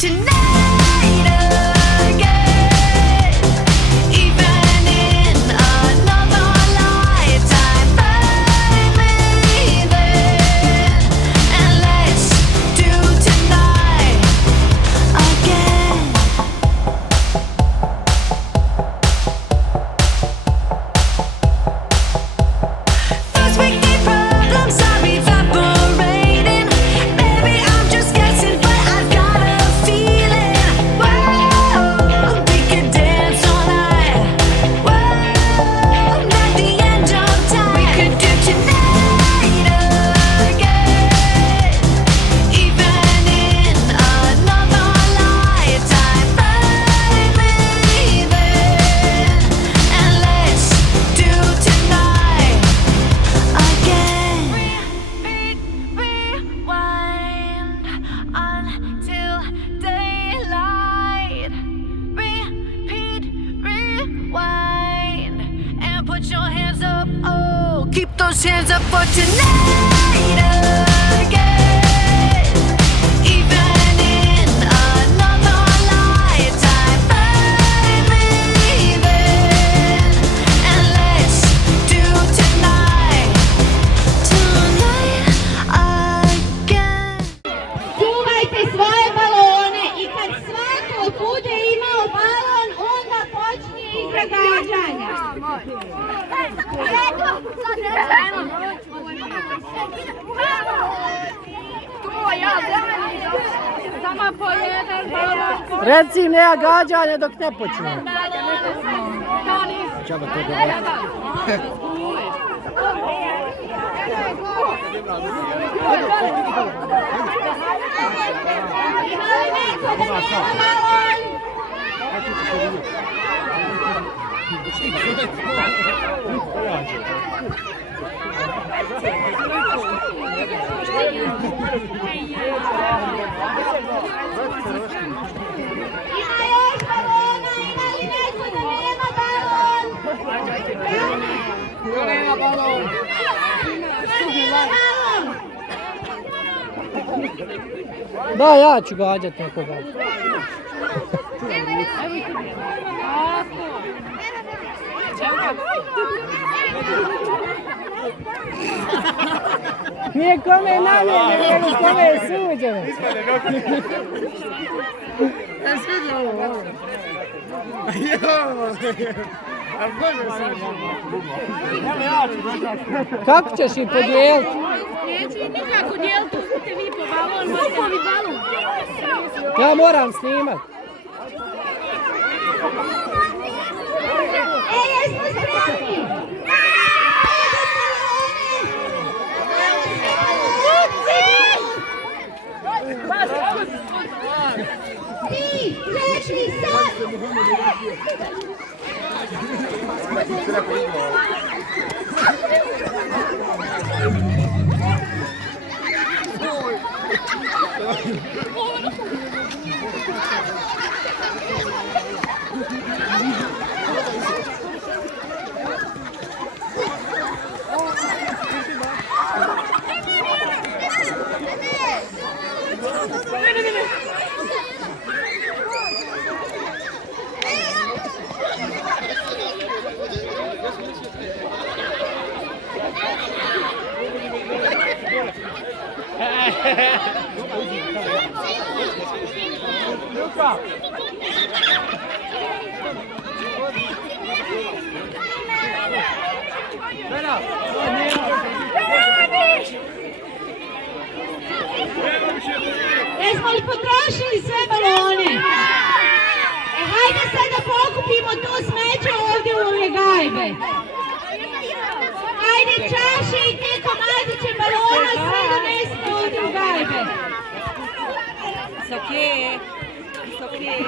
tonight again. Even in another lifetime, find me there. And let's do tonight again. First weekday problems are evaporating. Maybe I'm just guessing, but I've got a feeling. Whoa, we could dance all night. Whoa, not the end of time. We could do tonight again. Even in another lifetime, find me there. And let's do tonight again. Rewind until daylight. Repeat, rewind, and put your hands up. Oh, keep those hands up for tonight again. Even in another lifetime, find me there. And let's do tonight again. Čuvajte svoje balone i kad svako bude imao balon, onda počne izgađanja. Reci nema gađanja dok ne počne. Ima još balona, ima li neko da nema balon? Ko nema balon? Nema balon! Da, ja ću gađati nekoga. Nije kome namjene, nego kome je suđeno. Kako ćeš ih podijeliti? Neću nikako dijeliti, uzmite vi po balon, možete li balon? Ja moram snimat. Jesmo spremni? Ti, rešli sad! Jesmo li potrošili sve balone? Hajde sad da pokupimo to smeće ovdje u ove gajbe. Hajde čaše i te komadiće balona sve donesite ovdje u gajbe. It's okay. It's okay.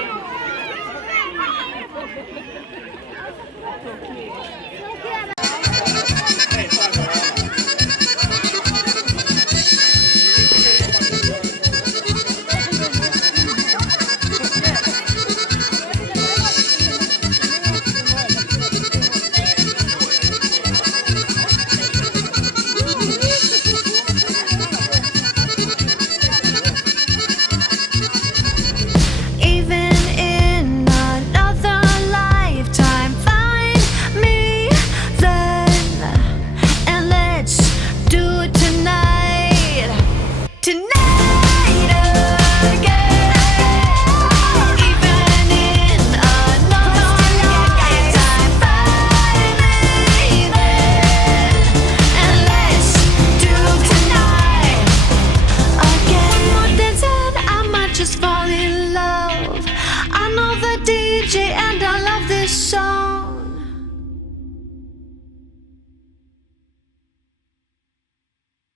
DJ